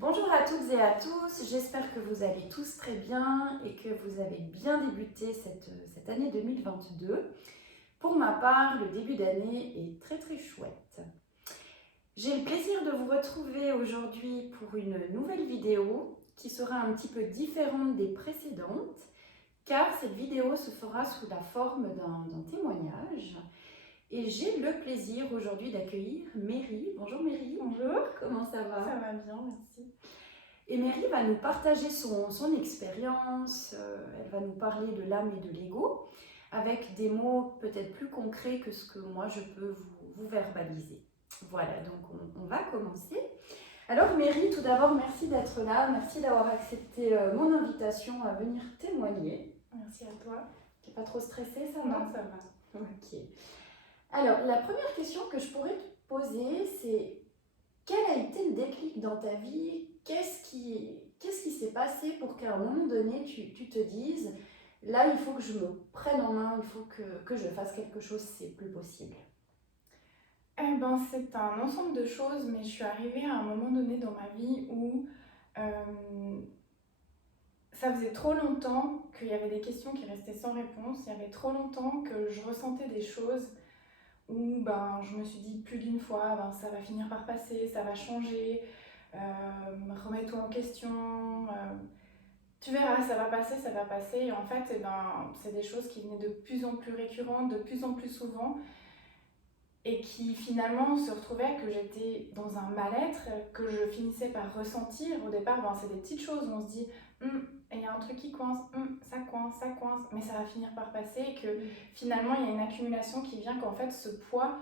Bonjour à toutes et à tous, j'espère que vous allez tous très bien et que vous avez bien débuté cette année 2022. Pour ma part, le début d'année est très chouette. J'ai le plaisir de vous retrouver aujourd'hui pour une nouvelle vidéo qui sera un petit peu différente des précédentes car cette vidéo se fera sous la forme d'un témoignage. Et j'ai le plaisir aujourd'hui d'accueillir Méry. Bonjour Méry. Bonjour. Comment ça va? Ça va bien, merci. Et Méry va nous partager son expérience, elle va nous parler de l'âme et de l'ego, avec des mots peut-être plus concrets que ce que moi je peux vous verbaliser. Voilà, donc on va commencer. Alors Méry, tout d'abord, merci d'être là, merci d'avoir accepté mon invitation à venir témoigner. Merci à toi. Tu n'es pas trop stressée, ça va? Non, ça va. Ok. Alors, la première question que je pourrais te poser, c'est quel a été le déclic dans ta vie? Qu'est-ce qui s'est passé pour qu'à un moment donné, tu te dises, là, il faut que je me prenne en main, il faut que je fasse quelque chose, c'est plus possible? C'est un ensemble de choses, mais je suis arrivée à un moment donné dans ma vie où ça faisait trop longtemps qu'il y avait des questions qui restaient sans réponse. Il y avait trop longtemps que je ressentais des choses où je me suis dit plus d'une fois, ça va finir par passer, ça va changer, remets-toi en question. Tu verras, ça va passer, ça va passer. Et en fait, c'est des choses qui venaient de plus en plus récurrentes, de plus en plus souvent, et qui finalement se retrouvaient que j'étais dans un mal-être que je finissais par ressentir. Au départ, c'est des petites choses où on se dit, il y a un truc qui coince, ça coince, mais ça va finir par passer, et que finalement, il y a une accumulation qui vient qu'en fait, ce poids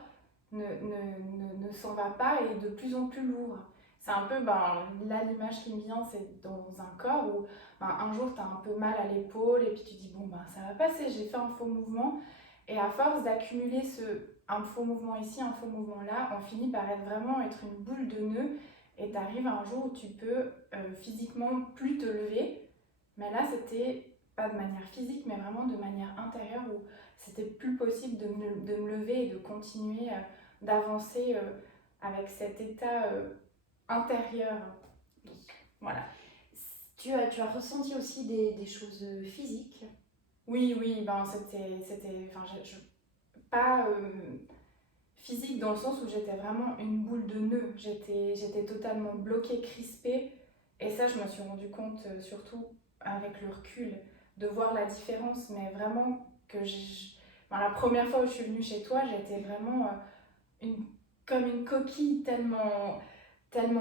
ne s'en va pas et est de plus en plus lourd. C'est un peu, là l'image qui me vient, c'est dans un corps où un jour tu as un peu mal à l'épaule et puis tu dis ça va passer, j'ai fait un faux mouvement, et à force d'accumuler un faux mouvement ici, un faux mouvement là, on finit par être une boule de nœuds, et tu arrives un jour où tu peux physiquement plus te lever, mais là c'était pas de manière physique mais vraiment de manière intérieure où c'était plus possible de me lever et de continuer d'avancer avec cet état intérieur. Donc, voilà. Tu as ressenti aussi des choses physiques? Oui, pas physique dans le sens où j'étais vraiment une boule de nœuds. J'étais totalement bloquée, crispée. Et ça, je me suis rendu compte, surtout avec le recul, de voir la différence. Mais vraiment, la première fois où je suis venue chez toi, j'étais vraiment comme une coquille tellement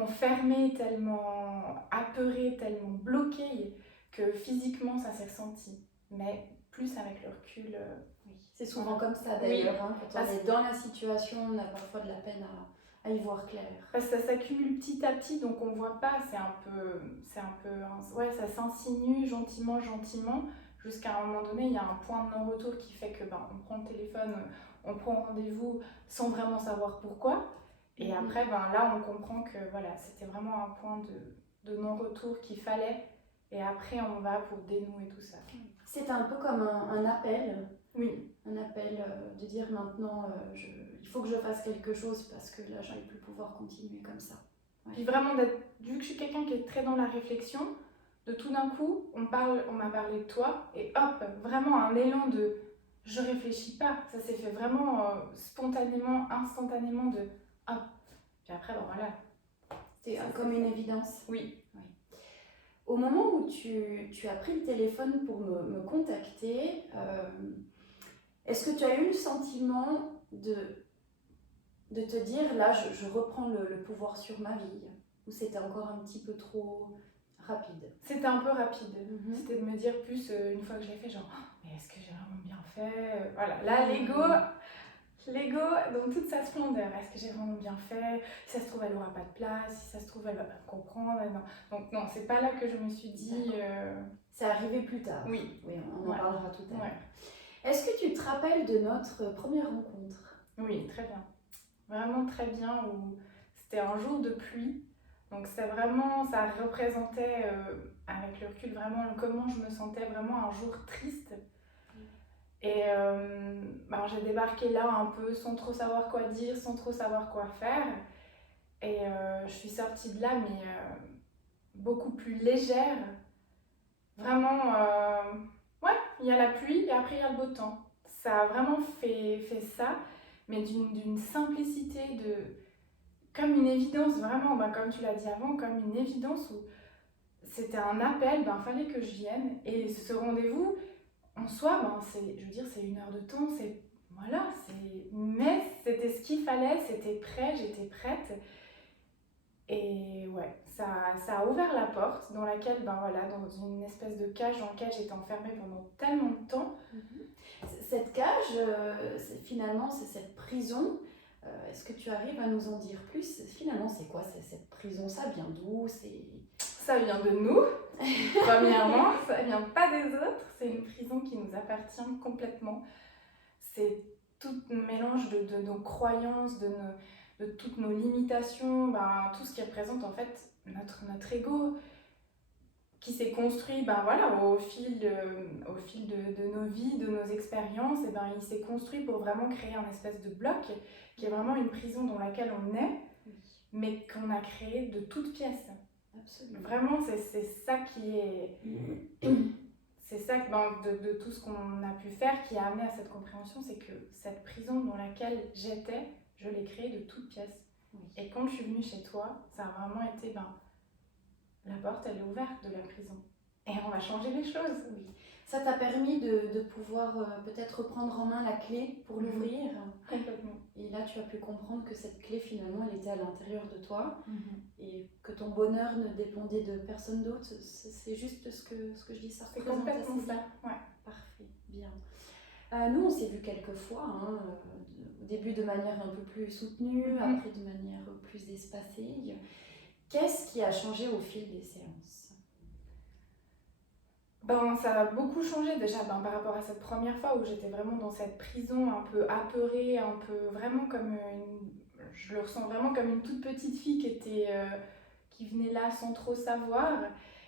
fermée, tellement apeurée, tellement bloquée, que physiquement, ça s'est ressenti. Mais plus avec le recul... Oui, c'est souvent comme ça d'ailleurs, oui. Quand on est dans la situation, on a parfois de la peine à y voir clair. Parce que ça s'accumule petit à petit, donc on voit pas, ouais, ça s'insinue gentiment, jusqu'à un moment donné, il y a un point de non-retour qui fait que on prend le téléphone, on prend rendez-vous sans vraiment savoir pourquoi, et après, là, on comprend que voilà, c'était vraiment un point de non-retour qu'il fallait, et après, on va pour dénouer tout ça. C'est un peu comme un appel. Oui. Un appel de dire maintenant, il faut que je fasse quelque chose parce que là, j'allais plus pouvoir continuer comme ça. Ouais. Puis vraiment, vu que je suis quelqu'un qui est très dans la réflexion, de tout d'un coup, on m'a parlé de toi, et hop, vraiment un élan de je réfléchis pas. Ça s'est fait vraiment spontanément, instantanément de hop. Puis après, voilà. C'était comme une évidence. Oui. Au moment où tu as pris le téléphone pour me contacter, est-ce que tu as eu le sentiment de te dire là je reprends le pouvoir sur ma vie, ou c'était encore un petit peu trop rapide? C'était un peu rapide. C'était de me dire plus une fois que je l'ai fait, genre mais est-ce que j'ai vraiment bien fait? Voilà, là l'ego dans toute sa splendeur. Est-ce que j'ai vraiment bien fait? Si ça se trouve, elle n'aura pas de place. Si ça se trouve, elle va pas me comprendre. Non. Donc non, c'est pas là que je me suis dit... C'est arrivé plus tard. Oui. On en parlera tout à l'heure. Est-ce que tu te rappelles de notre première rencontre? Oui, très bien. Vraiment très bien. Où c'était un jour de pluie. Donc c'est vraiment, ça représentait, avec le recul, vraiment comment je me sentais, vraiment un jour triste. Et j'ai débarqué là un peu sans trop savoir quoi dire, sans trop savoir quoi faire. Et je suis sortie de là, mais beaucoup plus légère. Vraiment, ouais, il y a la pluie et après il y a le beau temps. Ça a vraiment fait ça, mais d'une simplicité, comme une évidence, vraiment, comme tu l'as dit avant, comme une évidence où c'était un appel, fallait que je vienne. Et ce rendez-vous, en soi, je veux dire, c'est 1 heure de temps, voilà, mais c'était ce qu'il fallait, c'était prêt, j'étais prête. Et ouais, ça a ouvert la porte dans laquelle, voilà, dans une espèce de cage dans laquelle j'étais enfermée pendant tellement de temps. Cette cage, finalement, c'est cette prison. Est-ce que tu arrives à nous en dire plus? Finalement, c'est quoi cette prison? Ça vient d'où? Ça vient de nous, premièrement, ça vient pas des autres. C'est une prison qui nous appartient complètement. C'est tout un mélange de nos croyances, de toutes nos limitations, tout ce qui représente en fait notre ego qui s'est construit voilà, au fil de nos vies, de nos expériences. Et il s'est construit pour vraiment créer un espèce de bloc qui est vraiment une prison dans laquelle on est, mais qu'on a créé de toutes pièces. Absolument. Vraiment, c'est ça qui est... C'est ça de tout ce qu'on a pu faire qui a amené à cette compréhension, c'est que cette prison dans laquelle j'étais, je l'ai créée de toutes pièces. Oui. Et quand je suis venue chez toi, ça a vraiment été, la porte elle est ouverte de la prison. Et on va changer les choses. Oui. Ça t'a permis de pouvoir peut-être reprendre en main la clé pour l'ouvrir. Complètement. Et là, tu as pu comprendre que cette clé, finalement, elle était à l'intérieur de toi. Et que ton bonheur ne dépendait de personne d'autre. C'est juste ce que je dis, ça représente. C'est complètement ça, ouais. Parfait, bien. Nous, on s'est vu quelques fois, au début de manière un peu plus soutenue, après de manière plus espacée. Qu'est-ce qui a changé au fil des séances? Ça a beaucoup changé déjà par rapport à cette première fois où j'étais vraiment dans cette prison un peu apeurée, un peu vraiment comme je le ressens vraiment comme une toute petite fille qui venait là sans trop savoir,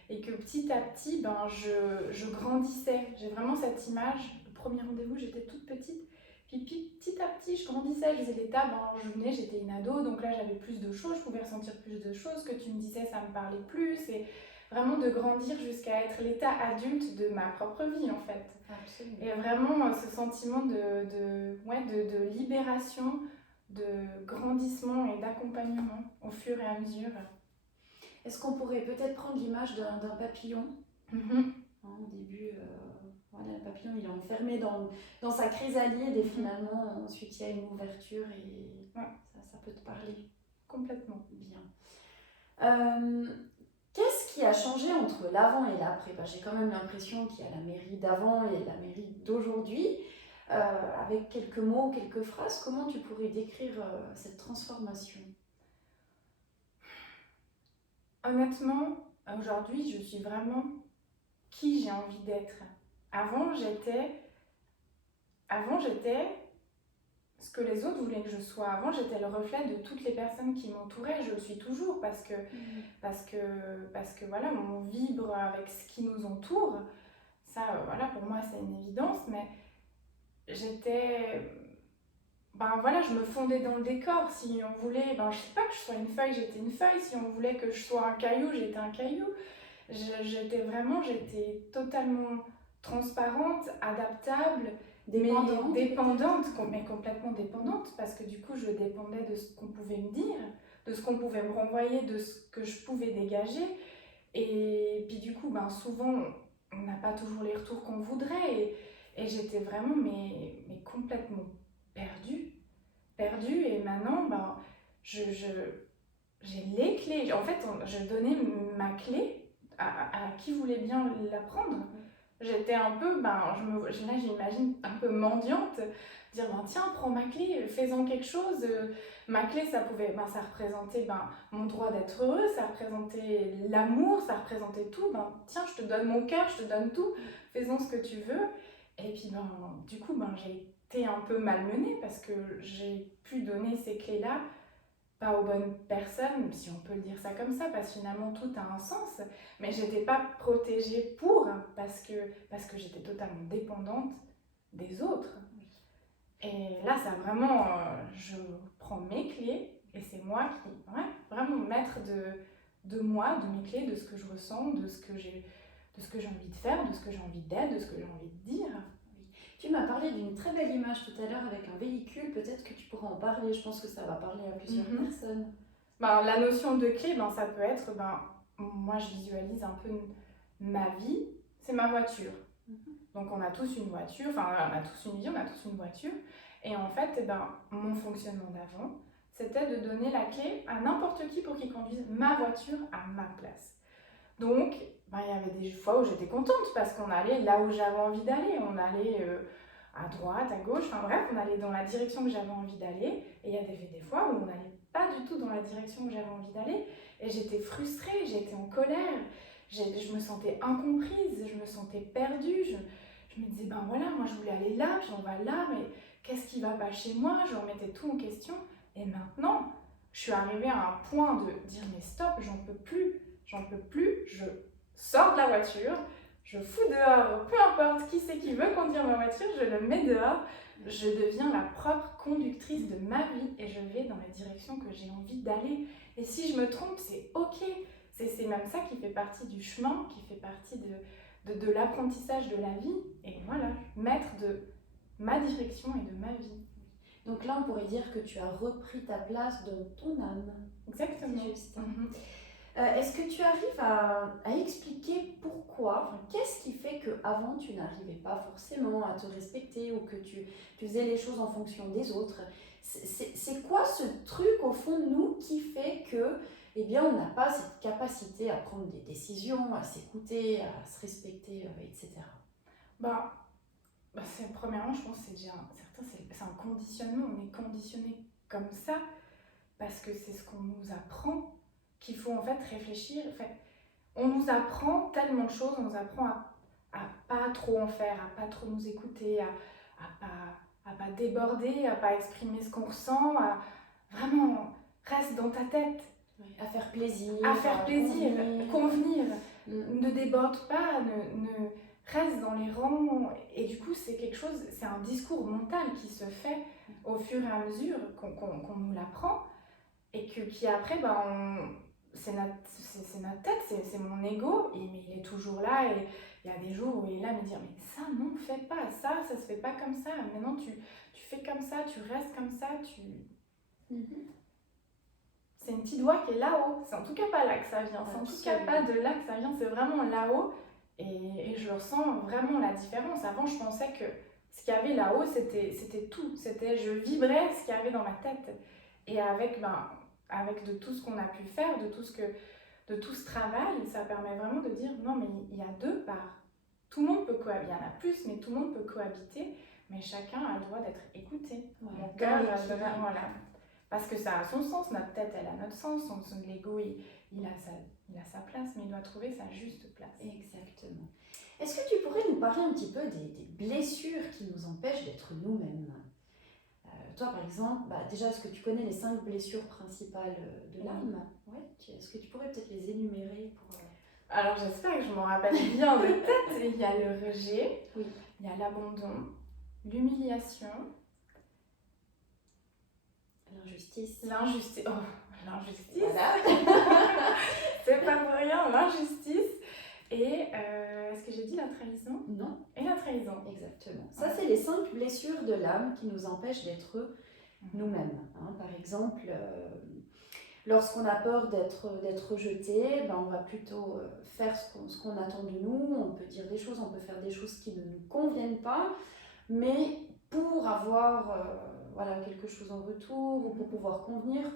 et que petit à petit je grandissais. J'ai vraiment cette image, le premier rendez-vous j'étais toute petite, puis petit à petit je grandissais, je faisais l'étape, je venais, j'étais une ado, donc là j'avais plus de choses, je pouvais ressentir plus de choses, ce que tu me disais ça me parlait plus, et vraiment de grandir jusqu'à être l'état adulte de ma propre vie en fait. Absolument. Et vraiment ce sentiment de libération, de grandissement et d'accompagnement au fur et à mesure. Est-ce qu'on pourrait peut-être prendre l'image d'un papillon? Au début, voilà, le papillon il est enfermé dans sa chrysalide et finalement ensuite il y a une ouverture et ça peut te parler. Complètement. Bien. Qu'est-ce qui a changé entre l'avant et l'après? J'ai quand même l'impression qu'il y a la Méry d'avant et la Méry d'aujourd'hui. Avec quelques mots, quelques phrases, comment tu pourrais décrire cette transformation? Honnêtement, aujourd'hui, je suis vraiment qui j'ai envie d'être. Avant, j'étais ce que les autres voulaient que je sois. Avant, j'étais le reflet de toutes les personnes qui m'entouraient. Je le suis toujours parce que voilà, on vibre avec ce qui nous entoure. Ça, voilà, pour moi, c'est une évidence. Mais j'étais... voilà, je me fondais dans le décor. Si on voulait, je sais pas, que je sois une feuille, j'étais une feuille. Si on voulait que je sois un caillou, j'étais un caillou. J'étais totalement transparente, adaptable, dépendante, mais complètement dépendante, parce que du coup je dépendais de ce qu'on pouvait me dire, de ce qu'on pouvait me renvoyer, de ce que je pouvais dégager. Et puis du coup, souvent on n'a pas toujours les retours qu'on voudrait, et j'étais vraiment mais complètement perdue. Et maintenant j'ai les clés. En fait, je donnais ma clé à qui voulait bien la prendre. J'étais un peu, là j'imagine un peu mendiante, dire tiens, prends ma clé, fais-en quelque chose. Ma clé, ça représentait mon droit d'être heureux, ça représentait l'amour, ça représentait tout. Tiens, je te donne mon cœur, je te donne tout, fais-en ce que tu veux. Et puis du coup, j'ai été un peu malmenée parce que j'ai pu donner ces clés-là pas aux bonnes personnes, si on peut le dire ça comme ça, parce que finalement tout a un sens, mais j'étais pas protégée parce que j'étais totalement dépendante des autres. Et là, ça vraiment, je prends mes clés et c'est moi qui, vraiment maître de moi, de mes clés, de ce que je ressens, de ce que j'ai envie de faire, de ce que j'ai envie d'être, de ce que j'ai envie de dire. Tu m'as parlé d'une très belle image tout à l'heure avec un véhicule, peut-être que tu pourras en parler, je pense que ça va parler à plusieurs personnes. La notion de clé, ça peut être, moi je visualise un peu ma vie, c'est ma voiture. Donc on a tous une voiture, on a tous une vie, on a tous une voiture. Et en fait, mon fonctionnement d'avant, c'était de donner la clé à n'importe qui pour qu'il conduise ma voiture à ma place. Donc, il y avait des fois où j'étais contente parce qu'on allait là où j'avais envie d'aller. On allait à droite, à gauche, bref, on allait dans la direction que j'avais envie d'aller. Et il y a des fois où on n'allait pas du tout dans la direction où j'avais envie d'aller. Et j'étais frustrée, j'étais en colère, je me sentais incomprise, je me sentais perdue. Je me disais, moi je voulais aller là, puis on va là, mais qu'est-ce qui va pas chez moi? Je remettais tout en question. Et maintenant, je suis arrivée à un point de dire, mais stop, j'en peux plus, je sors de la voiture, je fous dehors, peu importe qui c'est qui veut conduire ma voiture, je le mets dehors, je deviens la propre conductrice de ma vie et je vais dans la direction que j'ai envie d'aller. Et si je me trompe, c'est ok, c'est même ça qui fait partie du chemin, qui fait partie de l'apprentissage de la vie. Et voilà, maître de ma direction et de ma vie. Donc là, on pourrait dire que tu as repris ta place dans ton âme. Exactement. C'est juste. Est-ce que tu arrives à expliquer pourquoi, qu'est-ce qui fait qu'avant tu n'arrivais pas forcément à te respecter ou que tu faisais les choses en fonction des autres? C'est quoi ce truc au fond de nous qui fait que, on n'a pas cette capacité à prendre des décisions, à s'écouter, à se respecter, etc. Premièrement, je pense que c'est un conditionnement. On est conditionné comme ça parce que c'est ce qu'on nous apprend, qu'il faut en fait réfléchir. On nous apprend tellement de choses, on nous apprend à pas trop en faire, à pas trop nous écouter, à pas déborder, à pas exprimer ce qu'on ressent, à vraiment reste dans ta tête. À faire plaisir. Convenir. Ne déborde pas, ne reste dans les rangs. Et du coup, c'est un discours mental qui se fait au fur et à mesure qu'on nous l'apprend. Et qui après, c'est notre tête, c'est mon ego, mais il est toujours là. Et il y a des jours où il est là à me dire, mais ça, non, fais pas ça, ça se fait pas comme ça. Maintenant, tu fais comme ça, tu restes comme ça, C'est une petite voix qui est là-haut. C'est en tout cas pas là que ça vient. C'est en tout cas pas de là que ça vient. C'est vraiment là-haut. Et je ressens vraiment la différence. Avant, je pensais que ce qu'il y avait là-haut, c'était tout. Je vibrais ce qu'il y avait dans ma tête. Et avec de tout ce qu'on a pu faire, de tout ce travail, ça permet vraiment de dire non, mais il y a deux parts. Tout le monde peut cohabiter. Il y en a plus, mais tout le monde peut cohabiter. Mais chacun a le droit d'être écouté. Mon cœur, voilà. Parce que ça a son sens, notre tête, elle a notre sens, son ego, il a sa place, mais il doit trouver sa juste place. Exactement. Est-ce que tu pourrais nous parler un petit peu des blessures qui nous empêchent d'être nous-mêmes? Toi, par exemple, déjà, est-ce que tu connais les 5 blessures principales de l'âme? Ouais. Est-ce que tu pourrais peut-être les énumérer pour... Alors, j'espère que je m'en rappelle bien de tête. Il y a le rejet, oui. Il y a l'abandon, l'humiliation, l'injustice. L'injustice. Voilà. C'est pas pour rien, l'injustice. Et est-ce que j'ai dit la trahison? Non. Et la trahison. Exactement. Ça, c'est les 5 blessures de l'âme qui nous empêchent d'être nous-mêmes. Par exemple, lorsqu'on a peur d'être rejeté, on va plutôt faire ce qu'on attend de nous. On peut dire des choses, on peut faire des choses qui ne nous conviennent pas, mais pour avoir quelque chose en retour ou pour pouvoir convenir,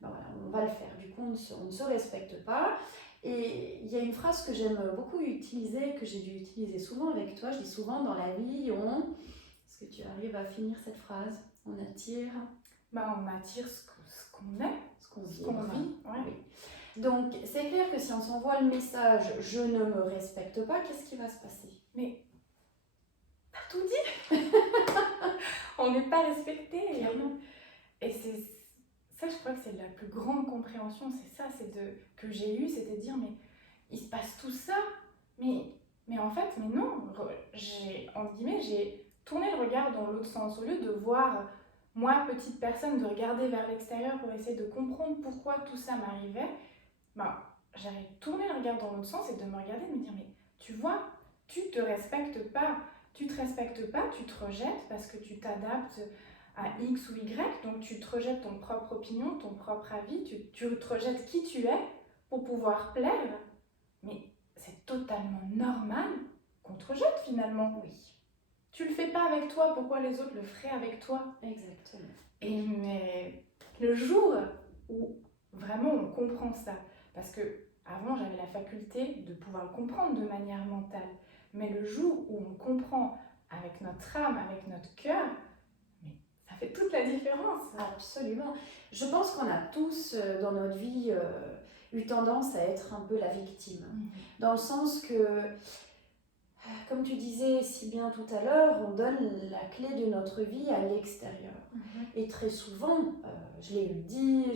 on va le faire. Du coup, on ne se respecte pas. Et il y a une phrase que j'aime beaucoup utiliser, que j'ai dû utiliser souvent avec toi. Je dis souvent dans la vie, est-ce que tu arrives à finir cette phrase? On attire... on attire ce qu'on est, ce qu'on vit. Ouais. Oui. Donc, c'est clair que si on s'envoie le message « je ne me respecte pas », qu'est-ce qui va se passer? Mais, t'as tout dit. On n'est pas respecté. Et c'est ça, je crois que c'est la plus grande compréhension, c'est ça, que j'ai eu, c'était de dire, mais il se passe tout ça, mais en fait, mais non, j'ai tourné le regard dans l'autre sens, au lieu de voir, moi, petite personne, de regarder vers l'extérieur pour essayer de comprendre pourquoi tout ça m'arrivait, j'avais tourné le regard dans l'autre sens et de me regarder et de me dire, mais tu vois, tu te respectes pas. Tu te respectes pas, tu te rejettes parce que tu t'adaptes à X ou Y, donc tu te rejettes ton propre opinion, ton propre avis, tu te rejettes qui tu es pour pouvoir plaire. Mais c'est totalement normal qu'on te rejette finalement. Oui, Tu le fais pas avec toi, pourquoi les autres le feraient avec toi? exactement. Et mais le jour où vraiment on comprend ça, parce que avant j'avais la faculté de pouvoir le comprendre de manière mentale, mais le jour où on comprend avec notre âme, avec notre cœur, mais ça fait toute la différence. Absolument. Je pense qu'on a tous dans notre vie eu tendance à être un peu la victime. Dans le sens que, comme tu disais si bien tout à l'heure, on donne la clé de notre vie à l'extérieur. Et très souvent, je l'ai dit,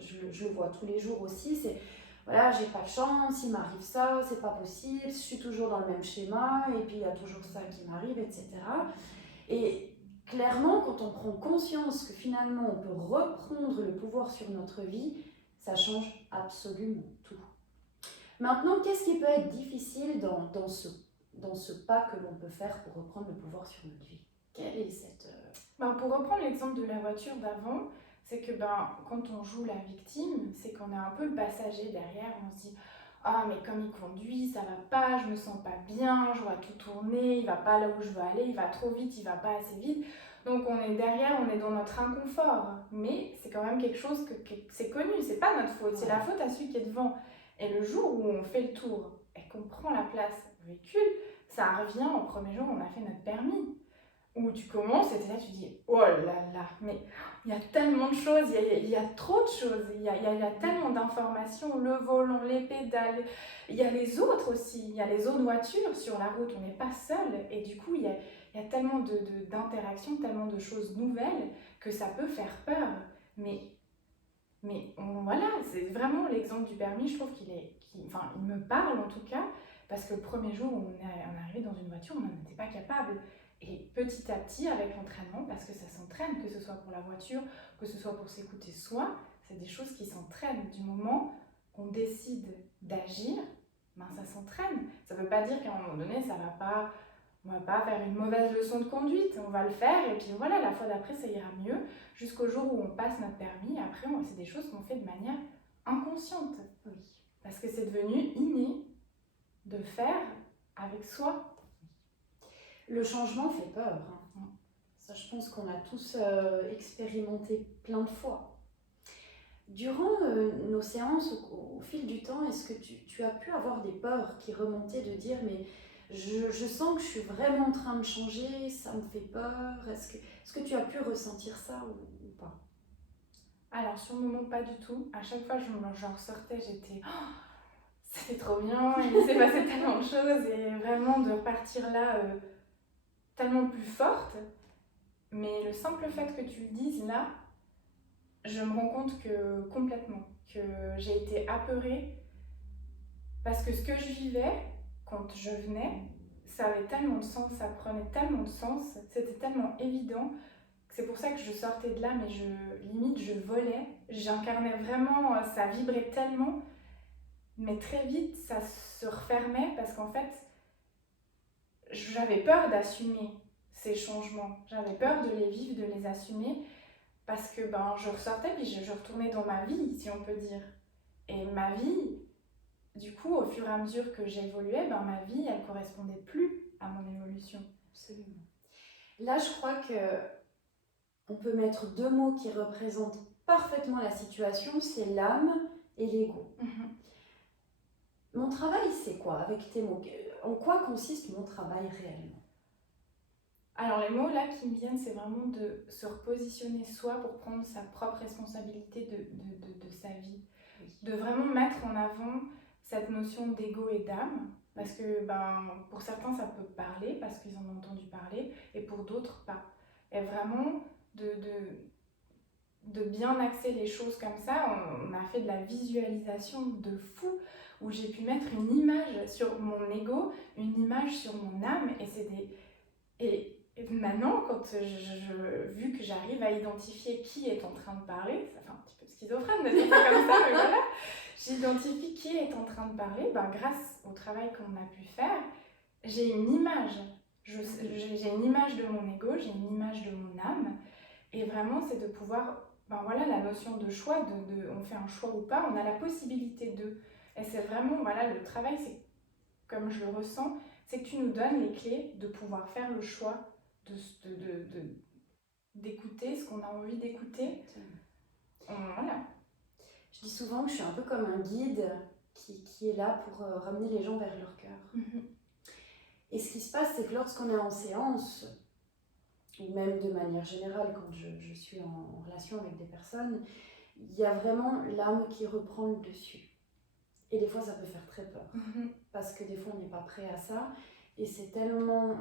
je le vois tous les jours aussi, c'est voilà, j'ai pas de chance, il m'arrive ça, c'est pas possible, je suis toujours dans le même schéma, et puis il y a toujours ça qui m'arrive, etc. Et clairement, quand on prend conscience que finalement on peut reprendre le pouvoir sur notre vie, ça change absolument tout. Maintenant, qu'est-ce qui peut être difficile dans ce pas que l'on peut faire pour reprendre le pouvoir sur notre vie? Quelle est cette... Pour reprendre l'exemple de la voiture d'avant, c'est que quand on joue la victime, c'est qu'on a un peu le passager derrière, on se dit « Ah, mais comme il conduit, ça va pas, je me sens pas bien, je vois tout tourner, il va pas là où je veux aller, il va trop vite, il va pas assez vite. » Donc on est derrière, on est dans notre inconfort, mais c'est quand même quelque chose que c'est connu, c'est pas notre faute, c'est la faute à celui qui est devant. Et le jour où on fait le tour et qu'on prend la place au véhicule, ça revient au premier jour où on a fait notre permis. Où tu commences et là tu dis oh là là, mais il y a tellement de choses, il y a trop de choses, il y a tellement d'informations, le volant, les pédales, il y a les autres aussi, il y a les autres voitures sur la route, on n'est pas seul et du coup il y a tellement d'interactions, tellement de choses nouvelles que ça peut faire peur. Mais voilà, c'est vraiment l'exemple du permis, je trouve il me parle en tout cas, parce que le premier jour où on est arrivé dans une voiture, on n'en était pas capable. Et petit à petit, avec l'entraînement, parce que ça s'entraîne, que ce soit pour la voiture, que ce soit pour s'écouter soi, c'est des choses qui s'entraînent. Du moment qu'on décide d'agir, ça s'entraîne. Ça ne veut pas dire qu'à un moment donné, on va pas faire une mauvaise leçon de conduite. On va le faire et puis voilà, la fois d'après, ça ira mieux. Jusqu'au jour où on passe notre permis. Après, c'est des choses qu'on fait de manière inconsciente. Oui. Parce que c'est devenu inné de faire avec soi. Le changement fait peur. Ça, je pense qu'on a tous expérimenté plein de fois. Durant nos séances, au fil du temps, est-ce que tu as pu avoir des peurs qui remontaient de dire mais je sens que je suis vraiment en train de changer, ça me fait peur. Est-ce que tu as pu ressentir ça ou pas? Alors, sur le moment, pas du tout. À chaque fois, j'en ressortais, j'étais c'était trop bien, il s'est passé tellement de choses et vraiment de repartir là tellement plus forte. Mais le simple fait que tu le dises là, je me rends compte que complètement, que j'ai été apeurée parce que ce que je vivais quand je venais, ça avait tellement de sens, ça prenait tellement de sens, c'était tellement évident. C'est pour ça que je sortais de là, mais limite je volais, j'incarnais vraiment, ça vibrait tellement, mais très vite ça se refermait parce qu'en fait, j'avais peur d'assumer ces changements, j'avais peur de les vivre, de les assumer, parce que je ressortais puis je retournais dans ma vie, si on peut dire. Et ma vie, du coup, au fur et à mesure que j'évoluais, ma vie, elle correspondait plus à mon évolution. Absolument. Là, je crois que on peut mettre deux mots qui représentent parfaitement la situation, c'est l'âme et l'ego. Mon travail, c'est quoi avec tes mots? En quoi consiste mon travail réellement? Alors les mots là qui me viennent, c'est vraiment de se repositionner soi pour prendre sa propre responsabilité de sa vie. Oui. De vraiment mettre en avant cette notion d'ego et d'âme, parce que pour certains ça peut parler, parce qu'ils en ont entendu parler, et pour d'autres pas. Et vraiment de bien axer les choses comme ça, on a fait de la visualisation de fou, où j'ai pu mettre une image sur mon ego, une image sur mon âme, et maintenant, quand vu que j'arrive à identifier qui est en train de parler, ça fait un petit peu schizophrène de dire ça comme ça, mais voilà, J'identifie qui est en train de parler. Ben, grâce au travail qu'on a pu faire, j'ai une image. J'ai une image de mon ego, j'ai une image de mon âme. Et vraiment, c'est de pouvoir, ben voilà, la notion de choix, on fait un choix ou pas, on a la possibilité de. Et c'est vraiment, voilà, le travail, c'est comme je le ressens, c'est que tu nous donnes les clés de pouvoir faire le choix d'écouter ce qu'on a envie d'écouter. Voilà. Je dis souvent que je suis un peu comme un guide qui est là pour ramener les gens vers leur cœur. Et ce qui se passe, c'est que lorsqu'on est en séance, ou même de manière générale, quand je suis en relation avec des personnes, il y a vraiment l'âme qui reprend le dessus. Et des fois, ça peut faire très peur. Parce que des fois, on n'est pas prêt à ça. Et c'est tellement...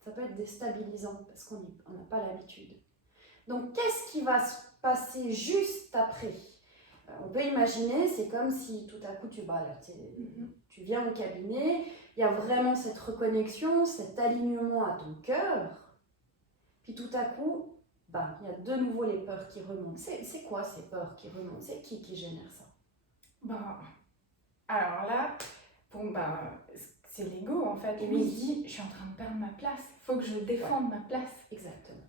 ça peut être déstabilisant parce qu'on n'a pas l'habitude. Donc, qu'est-ce qui va se passer juste après ? On peut imaginer, c'est comme si tout à coup tu viens au cabinet, il y a vraiment cette reconnexion, cet alignement à ton cœur, puis tout à coup, il y a de nouveau les peurs qui remontent. C'est quoi ces peurs qui remontent ? C'est qui génère ça ? Alors là, c'est l'ego en fait. Lui, il se dit, je suis en train de perdre ma place, il faut que je défende ma place. Exactement.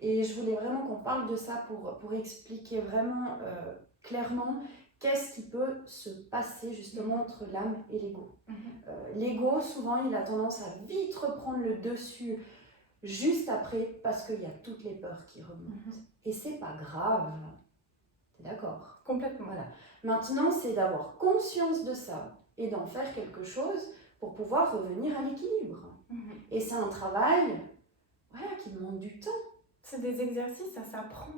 Et je voulais vraiment qu'on parle de ça pour expliquer vraiment clairement qu'est-ce qui peut se passer justement entre l'âme et l'ego. L'ego, souvent, il a tendance à vite reprendre le dessus juste après parce qu'il y a toutes les peurs qui remontent. Et c'est pas grave. T'es d'accord ? Complètement. Voilà. Maintenant, c'est d'avoir conscience de ça et d'en faire quelque chose pour pouvoir revenir à l'équilibre. Et c'est un travail qui demande du temps. C'est des exercices, ça s'apprend.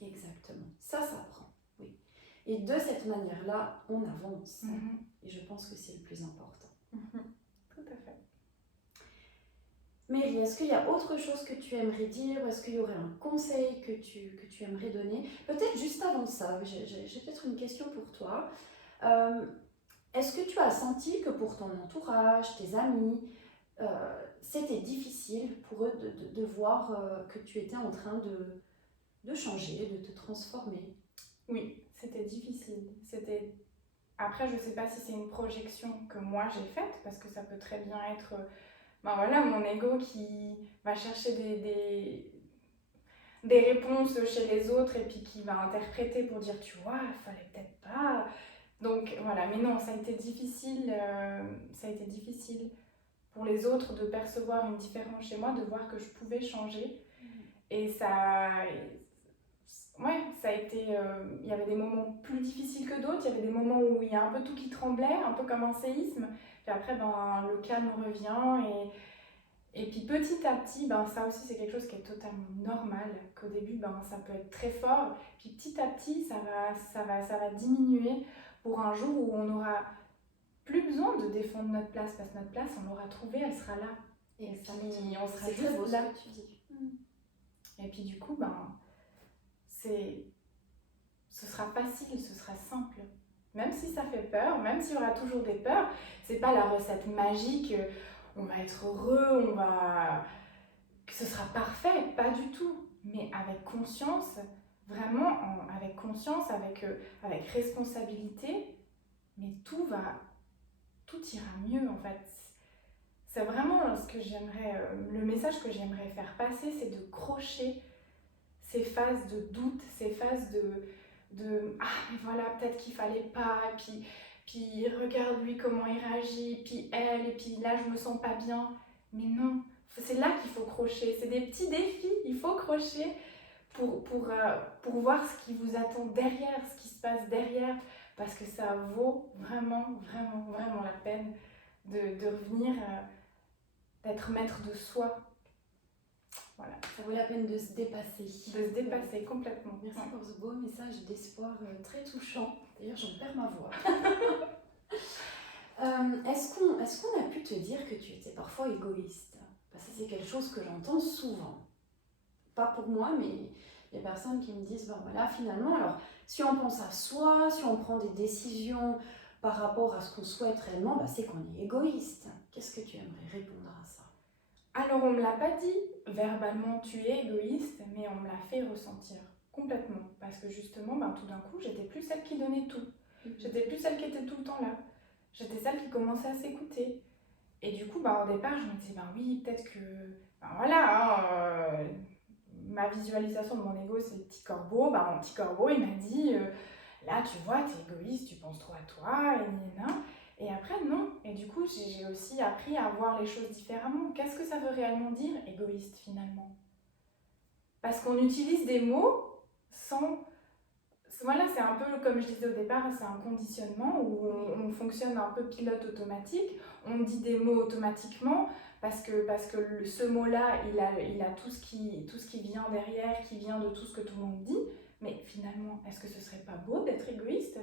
Exactement, ça s'apprend, oui. Et de cette manière-là, on avance. Et je pense que c'est le plus important. Tout à fait. Mary, est-ce qu'il y a autre chose que tu aimerais dire ? Est-ce qu'il y aurait un conseil que tu aimerais donner ? Peut-être juste avant ça, j'ai peut-être une question pour toi. Est-ce que tu as senti que pour ton entourage, tes amis, c'était difficile pour eux de voir que tu étais en train de changer, de te transformer ? Oui, c'était difficile. Après, je ne sais pas si c'est une projection que moi j'ai faite, parce que ça peut très bien être mon ego qui va chercher des réponses chez les autres et puis qui va interpréter pour dire, tu vois, il fallait peut-être pas. Donc voilà, mais non, ça a été difficile pour les autres de percevoir une différence chez moi, de voir que je pouvais changer. Et ça a été... il y avait des moments plus difficiles que d'autres, il y avait des moments où il y a un peu tout qui tremblait, un peu comme un séisme. Puis après, le calme revient et puis petit à petit, ça aussi c'est quelque chose qui est totalement normal, qu'au début ça peut être très fort, puis petit à petit ça va diminuer pour un jour où on n'aura plus besoin de défendre notre place, parce que notre place on l'aura trouvée, elle sera là. Et puis on sera juste là. Tu dis. Et puis du coup, ce sera facile, ce sera simple. Même si ça fait peur, même s'il y aura toujours des peurs, c'est pas la recette magique, on va être heureux, que ce sera parfait, pas du tout. Mais avec conscience, vraiment avec conscience, avec responsabilité, mais tout ira mieux en fait. C'est vraiment le message que j'aimerais faire passer, c'est de crocher ces phases de doute, ces phases de ah mais voilà, peut-être qu'il fallait pas, puis regarde lui comment il réagit, puis elle, et puis là je me sens pas bien. Mais non, c'est là qu'il faut crocher, c'est des petits défis, il faut crocher pour voir ce qui vous attend derrière, ce qui se passe derrière, parce que ça vaut vraiment, vraiment, vraiment la peine de revenir, d'être maître de soi. Voilà. Ça vaut la peine de se dépasser. De se dépasser complètement. Merci pour ce beau message d'espoir très touchant. D'ailleurs, j'en perds ma voix. Est-ce qu'on a pu te dire que tu étais parfois égoïste ? Parce que c'est quelque chose que j'entends souvent. Pas pour moi, mais il y a des personnes qui me disent, finalement, alors, si on pense à soi, si on prend des décisions par rapport à ce qu'on souhaite réellement, c'est qu'on est égoïste. Qu'est-ce que tu aimerais répondre à ça ? Alors, on ne me l'a pas dit verbalement, tu es égoïste, mais on me l'a fait ressentir complètement. Parce que justement, tout d'un coup, j'étais plus celle qui donnait tout. J'étais plus celle qui était tout le temps là. J'étais celle qui commençait à s'écouter. Et du coup, au départ, je me disais, oui, peut-être que... voilà, ma visualisation de mon ego, c'est le petit corbeau. Mon petit corbeau, il m'a dit, là, tu vois, t'es égoïste, tu penses trop à toi, et nina. Et après, non. Et du coup, j'ai aussi appris à voir les choses différemment. Qu'est-ce que ça veut réellement dire, égoïste, finalement? Parce qu'on utilise des mots sans... Voilà, c'est un peu comme je disais au départ, c'est un conditionnement où on fonctionne un peu pilote automatique. On dit des mots automatiquement parce que ce mot-là, il a tout ce qui vient derrière, qui vient de tout ce que tout le monde dit. Mais finalement, est-ce que ce serait pas beau d'être égoïste?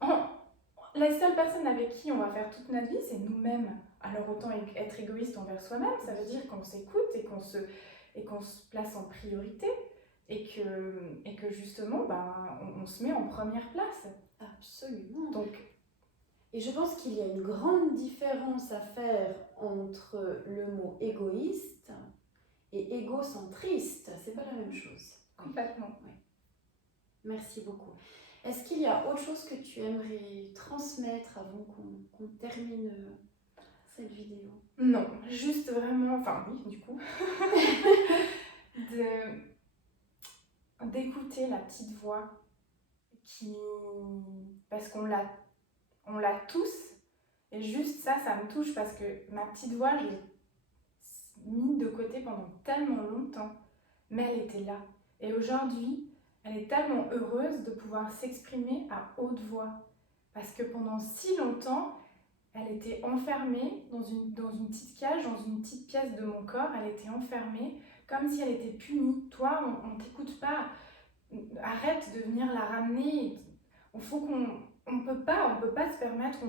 La seule personne avec qui on va faire toute notre vie, c'est nous-mêmes. Alors autant être égoïste envers soi-même, ça veut dire qu'on s'écoute et qu'on se place en priorité. Et que justement, on se met en première place. Absolument. Donc, et je pense qu'il y a une grande différence à faire entre le mot égoïste et égocentriste. C'est pas la même chose. Complètement. Oui. Merci beaucoup. Est-ce qu'il y a autre chose que tu aimerais transmettre avant qu'on termine cette vidéo? Non, juste vraiment, enfin oui, du coup, d'écouter la petite voix parce qu'on l'a tous, et juste ça me touche parce que ma petite voix, je l'ai mise de côté pendant tellement longtemps, mais elle était là. Et aujourd'hui, elle est tellement heureuse de pouvoir s'exprimer à haute voix, parce que pendant si longtemps, elle était enfermée dans une petite cage, dans une petite pièce de mon corps, elle était enfermée comme si elle était punie. Toi, on t'écoute pas, arrête de venir la ramener. On peut pas se permettre,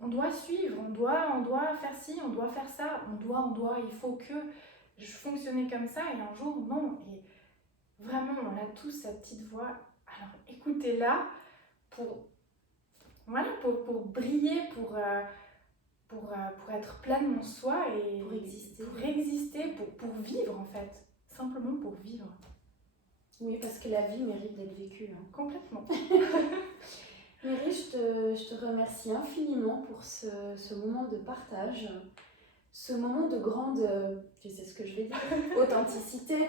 on doit suivre, on doit faire ci, on doit faire ça, il faut que je fonctionne comme ça, et un jour, non. Et vraiment, on a tous cette petite voix, alors écoutez-la pour briller, pour être pleinement soi et pour exister, pour vivre en fait, simplement pour vivre. Oui, parce que la vie mérite d'être vécue. Complètement. Méry, je te remercie infiniment pour ce moment de partage, ce moment de grande, tu sais ce que je vais dire, authenticité,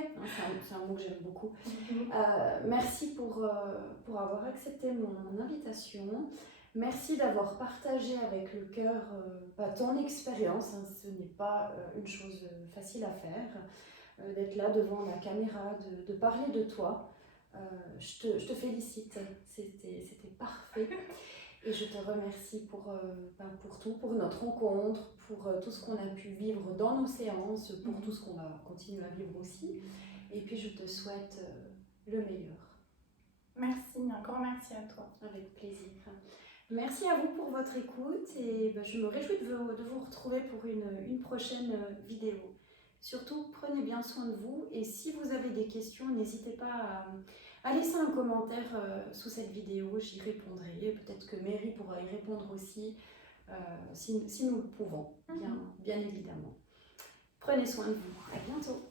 c'est un mot que j'aime beaucoup. Merci pour avoir accepté mon invitation. Merci d'avoir partagé avec le cœur ton expérience. Ce n'est pas une chose facile à faire, d'être là devant la caméra, de parler de toi. Je te félicite, c'était parfait. Et je te remercie pour tout, pour notre rencontre, pour tout ce qu'on a pu vivre dans nos séances, pour tout ce qu'on va continuer à vivre aussi. Et puis je te souhaite le meilleur. Merci, un grand merci à toi. Avec plaisir. Merci à vous pour votre écoute et je me réjouis de vous retrouver pour une prochaine vidéo. Surtout, prenez bien soin de vous et si vous avez des questions, n'hésitez pas à laisser un commentaire sous cette vidéo, j'y répondrai. Peut-être que Méry pourra y répondre aussi, si nous le pouvons, bien évidemment. Prenez soin de vous. À bientôt.